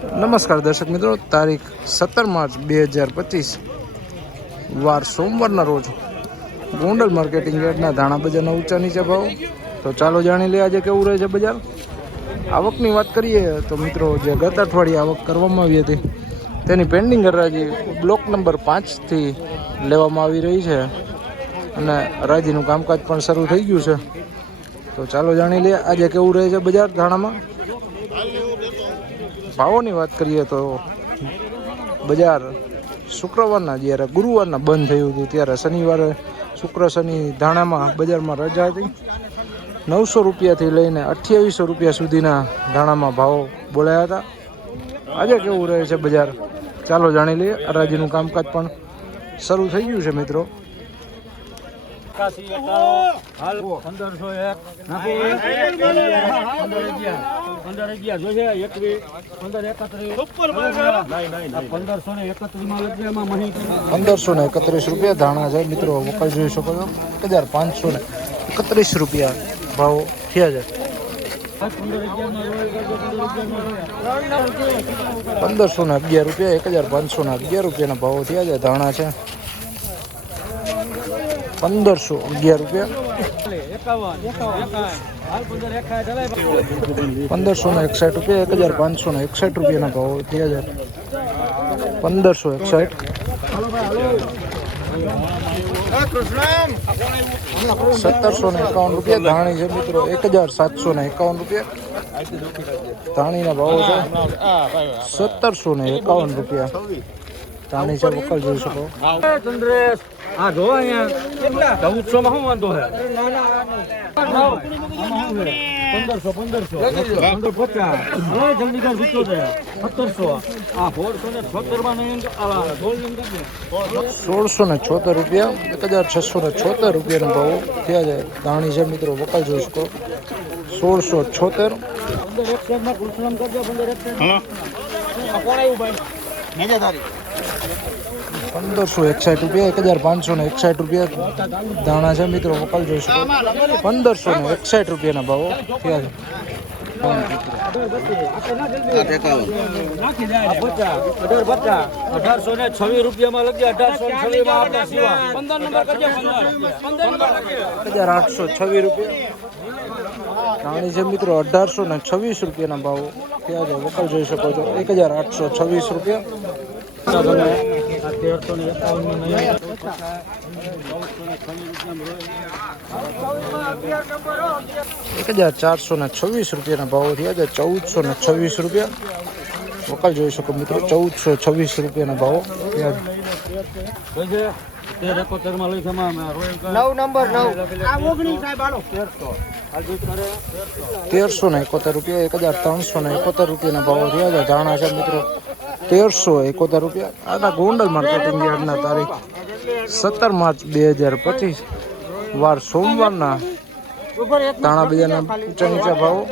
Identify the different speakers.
Speaker 1: નમસ્કાર દર્શક મિત્રો, તારીખ સત્તર માર્ચ બે હજાર પચીસ, વાર સોમવારના રોજ ગોંડલ માર્કેટિંગ યાર્ડના ધાણા બજારના ઊંચા નીચે ભાવ. તો ચાલો જાણી લઈએ આજે કેવું રહે છે બજાર. આવકની વાત કરીએ તો મિત્રો, જે ગત અઠવાડિયે આવક કરવામાં આવી હતી, તેની પેન્ડિંગ હરાજી બ્લોક નંબર પાંચથી લેવામાં આવી રહી છે. અને હરાજીનું કામકાજ પણ શરૂ થઈ ગયું છે. તો ચાલો જાણી લઈએ આજે કેવું રહે છે બજાર ધાણામાં. ભાવોની વાત કરીએ તો બજાર શુક્રવારના જ્યારે ગુરુવારના બંધ થયું હતું, ત્યારે શનિવારે શુક્ર શનિ ધાણામાં બજારમાં રજા હતી. નવસો રૂપિયાથી લઈને અઠ્યાવીસો રૂપિયા સુધીના ધાણામાં ભાવો બોલાયા હતા. આજે કેવું રહે છે બજાર? ચાલો જાણી લઈએ. હરાજીનું કામકાજ પણ શરૂ થઈ ગયું છે, મિત્રો.
Speaker 2: એકાસી એકાણું હાલ પંદરસો એક. નાખી. પંદર અગિયાર. પંદર અગિયાર જોશે એકવીસ. પંદર એકત્રીસ. પંદરસો ને એકત્રીસ
Speaker 1: પંદરસો ને રૂપિયા ધાણા છે. મિત્રો વકલ જોઈ શકો છો. એક હજાર પાંચસો ને એકત્રીસ રૂપિયા ભાવ થયા છે. પંદરસો ને અગિયાર રૂપિયા એક હજાર પાંચસો ને અગિયાર રૂપિયાના ભાવો થયા છે. ધાણા છે. પંદરસો અગિયાર રૂપિયા.
Speaker 2: એકાવન એકાવન હાલ પંદર એકાય ચલાય
Speaker 1: પંદરસો ને એકસાઠ રૂપિયા, એક હજાર પાંચસો ને એકસાઠ રૂપિયાના ભાવો થયા છે પંદરસો એકસાઠ. સત્તરસો ને એકાવન રૂપિયા, ધાણી છે મિત્રો, એક હજાર સાતસો ને એકાવન રૂપિયા. ધાણીના ભાવો છે સત્તરસો ને એકાવન રૂપિયા. ધાણી છે વકલ જોઈ શકો.
Speaker 2: ચંદ્રેશ. હા જો અહીંયા. ચૌદસો માં શું વાંધો છે? પંદરસો પંદરસો. પંદર પચાસ હવે જલ્દી કર છે સત્તરસો. આ સોળસો ને સત્તરમાં નહીં.
Speaker 1: સોળસો ને છોતેર રૂપિયા એક હજાર છસો ને છોતેર રૂપિયાનો ભાવ થયા છે. ધાણી છે મિત્રો વકલ જોઈ શકો. સોળસો છોતેર.
Speaker 2: પંદર એક સાઈડમાં કૃષ્ણમ કરજો પંદર એક સાઈડ કોણ આવ્યું ભાઈ?
Speaker 1: પંદરસો એકસાઠ રૂપિયા એક હજાર પાંચસો ને એકસાઠ રૂપિયા ધાણા છે મિત્રો જોઈ શકો પંદરસો ને એકસાઠ રૂપિયાના ભાવો. થયા છે.
Speaker 2: અઢારસો ને છવ્વીસ રૂપિયામાં અઢારસો પંદર નંબર કરજે પંદર
Speaker 1: હજાર આઠસો છવ્વીસ રૂપિયા. ધાણી છે મિત્રો અઢારસો ને છવ્વીસ રૂપિયાના ભાવો. ત્યાં છે વકલ જોઈ શકો છો. એક હજાર આઠસો છવ્વીસ રૂપિયા. એક હજાર ચારસો ને છવ્વીસ રૂપિયાના ભાવો થયા છે. ચૌદસો ને છવ્વીસ રૂપિયા. વકલ જોઈ શકો મિત્રો. ચૌદસો છવ્વીસ રૂપિયાના ભાવો.
Speaker 2: જોઈશે તેર એકોતેરમાં લઈ
Speaker 3: નવ નંબર નવ.
Speaker 1: તેરસો ને એકોતેર રૂપિયા એક હજાર ત્રણસો ને એકોતેર રૂપિયાના ભાવો થયા છે. જાણા છે મિત્રો તેરસો એકોતેર રૂપિયા. આના ગોંડલ માર્કેટિંગ યાર્ડના તારીખ સત્તર માર્ચ બે હજાર પચીસ વાર સોમવારના તાણા બજારના ઊંચા નીચા ભાવો.